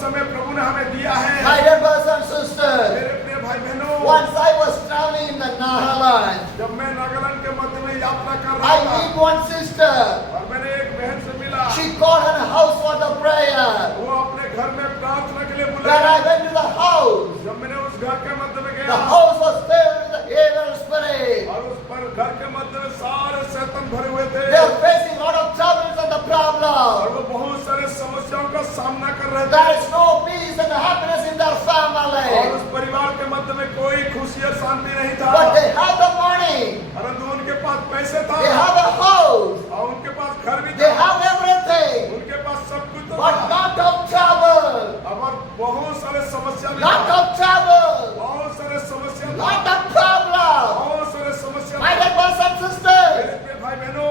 समय प्रभु ने हमें दिया है। My dear brothers and sisters, मेरे प्रिय भाई बहनों, once I was traveling in the Nagaland, जब मैं नागालैंड के मध्य में यात्रा कर I रहा था meet one sister. और मैंने एक बहन से मिला, She called her house for the prayer. वो अपने घर में प्रार्थना के लिए When बुलाया। I went to the house, जब मैंने उस घर के मध्य में the गया house was filled with the evil spirit. और उस पर घर के मध्य में सारे शैतान भरे हुए थे They are facing a lot of troubles and the और problems. वो बहुत सारे समस्याओं का सामना कर रहे थे There is no peace and happiness in their और family. उस परिवार के मध्य में कोई खुशी और शांति नहीं था, But they have the money. परंतु उनके पास पैसे था They have a house. और उनके पास घर भी They था, have everything. उनके पास सब कुछ तो But था। lot of trouble. और बहुत सारे समस्या भी Lot था, of trouble. बहुत सारे समस्या था, Lot of problems. बहुत सारे समस्या My था। dear brothers and sisters, मेरे प्रिय भाई बहनों,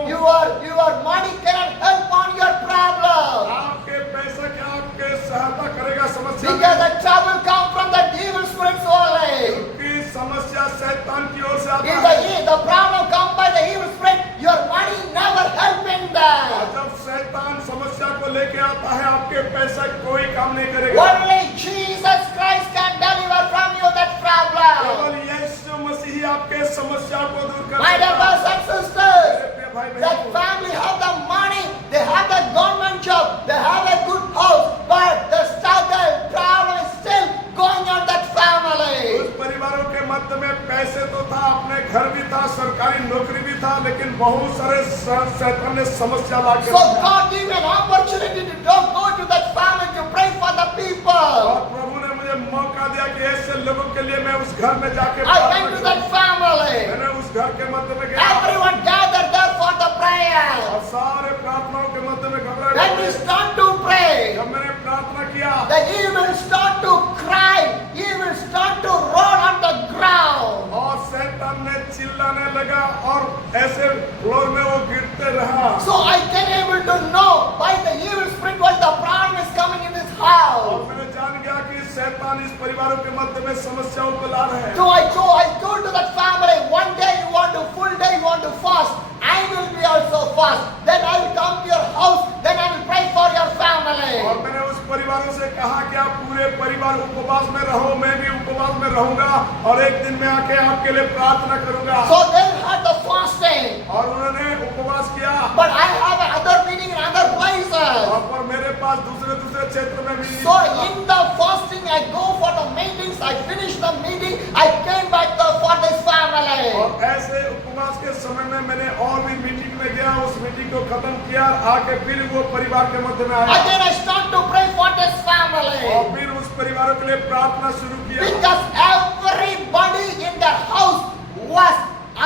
your money cannot help on your problem. आपके पैसा क्या आपके सहायता करेगा समस्या में? Because the trouble comes from the evil spirits only. क्योंकि समस्या शैतान की ओर से आता If है the problem comes by the evil spirit, your money never helping और them. जब शैतान समस्या को लेके आता है आपके पैसा कोई काम नहीं करेगा। Only Jesus Christ can deliver from you that problem. केवल यीशु मसीह ही आपके समस्या को दूर कर My dear सकता है। brothers and sisters, मेरे प्रिय भाई that बहनों, family have the money, they have the government job, they have a good house, but the struggle, problem is still going on that family. उस परिवारों के मध्य में पैसे तो था, अपने घर भी था, सरकारी नौकरी भी था, लेकिन बहुत सारे शैतान ने समस्या ला के So God gave me an opportunity to go to that family to pray for the और people. प्रभु ने मुझे मौका दिया कि ऐसे लोगों के लिए मैं उस घर में जाके I प्रार्थना went to करूं। that family. मैंने उस घर के मध्य में गया Everyone gathered there for the prayer. और सारे प्रार्थनाओं के मध्य में घबराए When we हुए थे। start to pray, जब मैंने प्रार्थना किया the evil start to cry, evil start to roll on the ground. और शैतान ने चिल्लाने लगा और ऐसे फ्लोर में वो गिरते रहा So I can able to know why the evil spirit was the problem is coming in this और house. मैंने जान गया कि शैतान इस परिवारों के मध्य में समस्याओं को ला रहे हैं। So I go to that family. One day you want to full day you want to fast. I will be also fast. Then I will come to your house. Then I will pray for your family. और मैंने उस परिवारों से कहा कि आप पूरे परिवार उपवास में रहो, मैं भी उपवास में रहूंगा और एक दिन में आके आपके लिए प्रार्थना करूंगा। So they had the fasting. और उन्होंने उपवास किया But I have another meeting in other places. और पर मेरे पास दूसरे क्षेत्र में भी So in the fasting I go for the meetings. I finish the meeting. I came back for this family. और ऐसे उपवास के समय में मैंने और भी मीटिंग में गया, उस मीटिंग को खत्म किया, आके फिर वो परिवार के मध्य में आया Again I start to pray for this और family. फिर उस परिवारों के लिए प्रार्थना शुरू किया Because everybody in the house was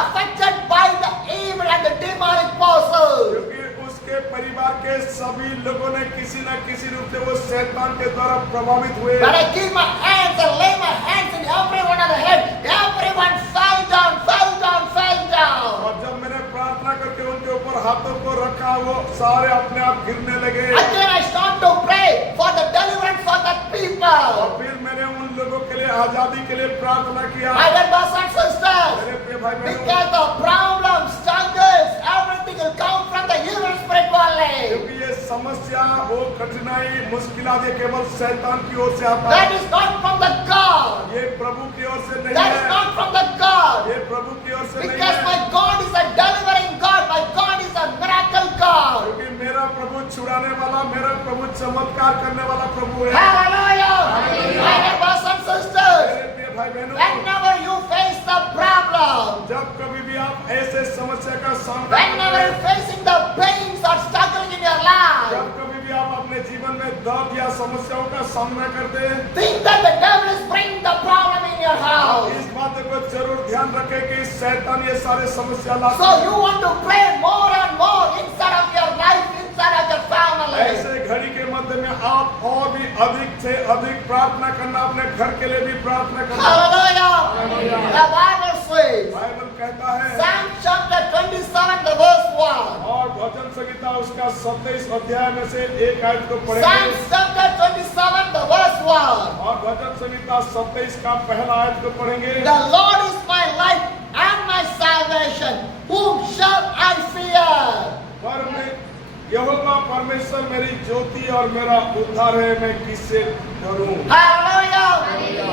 affected by the evil and the demonic forces. क्योंकि उसके परिवार के सभी लोगों ने किसी न किसी रूप से वो शैतान के द्वारा प्रभावित हुए। When I keep my hands and lay my hands in everyone on the head, everyone fell down, fell down, fell down. और जब मैंने प्रार्थना करके उनके ऊपर हाथों को रखा, वो सारे अपने आप गिरने लगे Again I start to pray for the deliverance for the और people. फिर मैंने उन लोगों के लिए आजादी के लिए प्रार्थना किया। My dear brothers and sisters, मेरे प्रिय भाई बहनों, because the problems, struggles, everything will come from the evil spirit only. क्योंकि ये समस्या, वो कठिनाई, मुश्किलात ये केवल शैतान की ओर से आता That है। is not from the God. ये प्रभु की ओर से नहीं That is है, not from the God. ये प्रभु की ओर से नहीं Because my है, God is a delivering God. My God is a miracle God. क्योंकि मेरा प्रभु छुड़ाने वाला, मेरा प्रभु चमत्कार करने वाला प्रभु है। Hallelujah. My dear brothers and sisters, मेरे प्रिय भाई बहनों, whenever you face the problem, जब कभी भी आप ऐसे समस्या का सामना whenever करें, you're facing the pains or struggling in your life, जब कभी भी आप अपने जीवन में दर्द या समस्याओं का सामना करते हैं, think that the devil is bringing the problem in your house. इस बात को जरूर ध्यान रखें कि शैतान ये सारे समस्या लाता So है। you want to pray more and more inside of your life, inside of your family. ऐसे घड़ी के मध्य में आप और भी अधिक से अधिक प्रार्थना करना, अपने घर के लिए भी प्रार्थना करना। Hallelujah. The Bible says, Bible कहता है Psalm chapter 27, the verse 1. और भजन संहिता उसका 27 अध्याय में से एक आयत को पढ़ेंगे Psalm chapter 27, the verse 1. और भजन संहिता 27 का पहला आयत को पढ़ेंगे। The Lord is my light and my salvation. Whom shall I fear? पर मैं यहोवा परमेश्वर मेरी ज्योति और मेरा उद्धार है, मैं किससे डरूं? Hallelujah.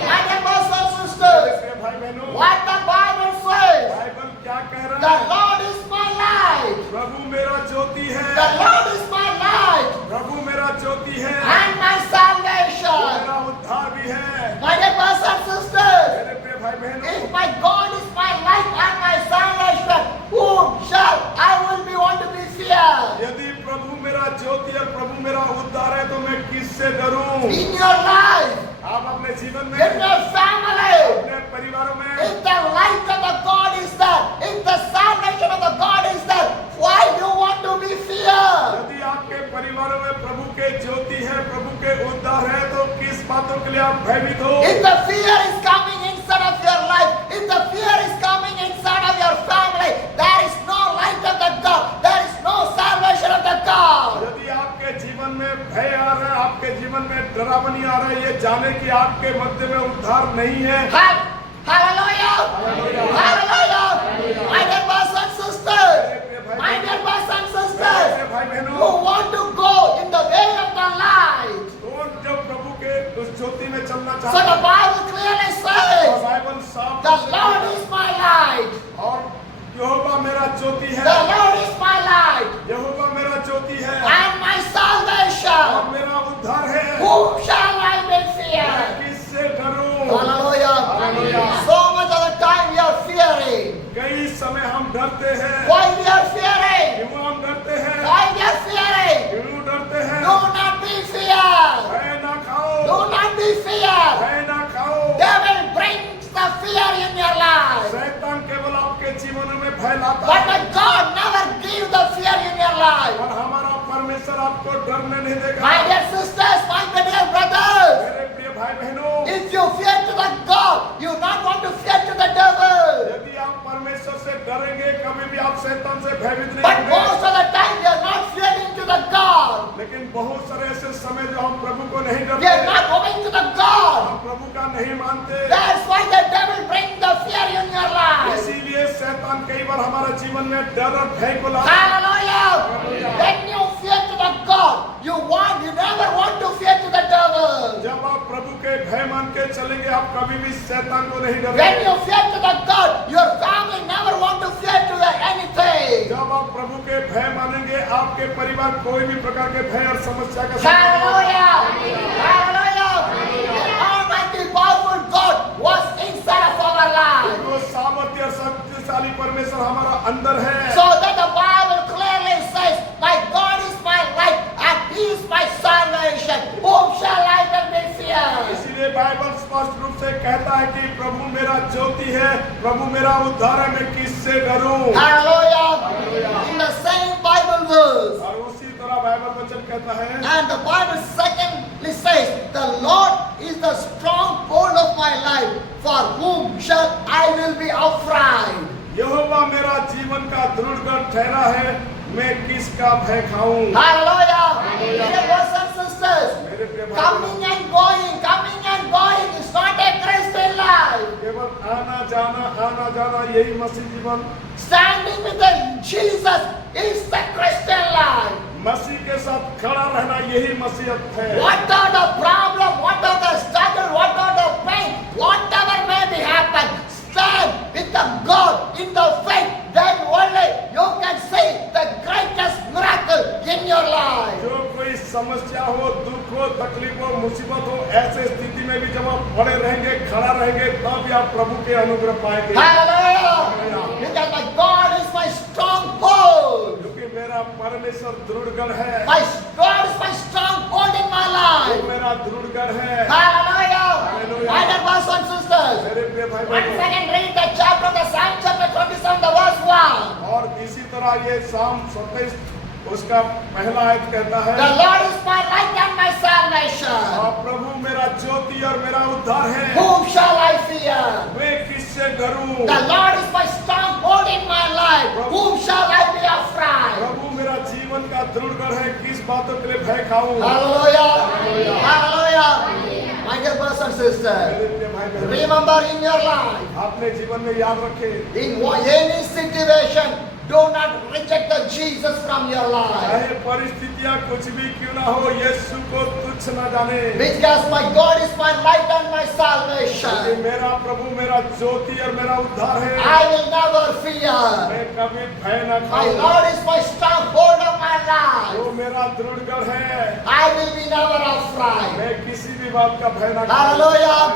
My dear brothers and sisters, मेरे भाई बहनों, what the Bible says, Bible क्या कह the रहा है? Lord is my light. प्रभु मेरा ज्योति The है, Lord is my light प्रभु मेरा ज्योति है, and my salvation. मेरा उद्धार भी है। My dear brothers and sisters, मेरे प्रिय भाई बहनों, if my God is my light and my salvation, whom shall I will be want to be feared? यदि प्रभु मेरा ज्योति और प्रभु मेरा उद्धार है तो मैं किससे डरूं? In your life, आप अपने जीवन में, in your family, अपने परिवारों में, if the light of the God is there, if the salvation of the God is there, why you want to be feared? यदि आपके परिवारों में प्रभु के ज्योति है, प्रभु के उद्धार है, तो किस बातों के लिए आप भयभीत हो? If the fear is coming inside of your life, if the fear is coming inside of your family, there is no light of the God, there is no salvation of the God. यदि आपके जीवन में भय आ रहा है, आपके जीवन में डरावनी आ रहा है, ये जाने कि आपके मध्य में उद्धार नहीं है। Hallelujah! Hallelujah! My dear brothers and sisters, my dear brothers and sisters, मेरे भाई who बहनों, want to go in the way of the light. कौन जो प्रभु के उस ज्योति में चलना So चाहता the है? Bible clearly और says, बाइबल साफ the Lord is my light. और यहोवा मेरा ज्योति है, The Lord is my light यहोवा मेरा ज्योति है and my और salvation. मेरा उद्धार है। Whom shall I be feared? किससे डरूं? Hallelujah. Hallelujah. So much of the time we are fearing. कई समय हम डरते हैं। Why we are fearing? क्यों हम डरते हैं? Why we are fearing? क्यों डरते हैं? Do not be feared. भय ना खाओ, Do not be feared. भय ना खाओ। Devil brings the fear in your life. शैतान केवल आपके जीवन में भय लाता But है, my God never give the fear in your life. और हमारा परमेश्वर आपको डरने नहीं देगा। My dear sisters, my dear brothers, मेरे प्रिय भाई बहनों, if you fear to the God, you not want to fear to the devil. यदि आप परमेश्वर से डरेंगे, कभी भी आप शैतान से भयभीत नहीं But होंगे। most of the time we are not fearing to the God. लेकिन बहुत सारे ऐसे समय जो हम प्रभु को नहीं We are डरते, not going to the God. हम प्रभु का नहीं मानते, That's why the devil brings the fear in your life. इसीलिए शैतान कई बार हमारे जीवन में डर और भय को लाता है। Hallelujah. When you fear to the God, you never want to fear to the devil. जब आप प्रभु के भय मान के चलेंगे, आप कभी भी शैतान को नहीं When डरेंगे। you fear to the God, your family never want to fear to anything. जब आप प्रभु के भय मानेंगे, आपके परिवार कोई भी प्रकार के भय और समस्या का Hallelujah. Hallelujah. The Almighty powerful God was inside of our life. वो सामर्थ्य और शक्तिशाली परमेश्वर हमारा अंदर है। So that the Bible clearly says, my God is my light and He is my salvation. Whom shall I then be feared? इसीलिए Bible स्पष्ट रूप से कहता है कि प्रभु मेरा ज्योति है, प्रभु मेरा उद्धार है, मैं किससे डरूं? Hallelujah. In the same Bible verse. और उसी तरह बाइबल वचन कहता है, And the Bible secondly says, the Lord is the stronghold of my life, for whom shall I will be afraid. यहोवा मेरा जीवन का दृढ़गढ़ ठहरा है, मैं किसका भय खाऊं? Hallelujah. Dear brothers and sisters, मेरे प्रिय भाई, coming and going is not a Christian life. केवल आना जाना यही मसीह जीवन, Standing with the Jesus is the Christian life. मसीह के साथ खड़ा रहना यही मसीहत है। What are the problem? What are the struggle? What are the pain? Whatever may be happen, stand with the God in the faith. Then only you can see the greatest miracle in your life. जो कोई समस्या हो, दुख हो, तकलीफ हो, मुसीबत हो, ऐसे स्थिति में भी जब आप खड़े रहेंगे, खड़ा रहेंगे, तब भी आप प्रभु के अनुग्रह पाएंगे। Hallelujah! Because my God is my stronghold. क्योंकि मेरा परमेश्वर दृढ़गढ़ है, My God is my stronghold in my वो life. मेरा दृढ़गढ़ है। Hallelujah! Hallelujah. My dear brothers and sisters, मेरे प्रिय भाई once बहनों, again read the chapter of the Psalm chapter 27, the verse 1. और इसी तरह ये साम 27 उसका पहला आयत कहता है, The Lord is my light and my salvation. प्रभु मेरा ज्योति और मेरा उद्धार है, Whom shall I fear? मैं किससे डरूं? The Lord is my stronghold in my life. Whom shall I be afraid? प्रभु मेरा जीवन का दृढ़गढ़ है, किस बातों के लिए भय खाऊं? Hallelujah! Hallelujah! My dear brothers and sisters, मेरे प्रिय भाई बहनों, remember in your life, अपने जीवन में याद रखें, in any situation, Do not reject the Jesus from your life. चाहे परिस्थितियां कुछ भी क्यों ना हो, यीशु को तुच्छ न जाने। Because my God is my light and my क्योंकि salvation. मेरा प्रभु मेरा ज्योति और मेरा उद्धार है। I will never fear. मैं कभी भय न My खाऊं। Lord is my stronghold of my life. वो मेरा दृढ़ गढ़ है। I will be never afraid. मैं किसी भी बात का भय न खाऊं। Hallelujah.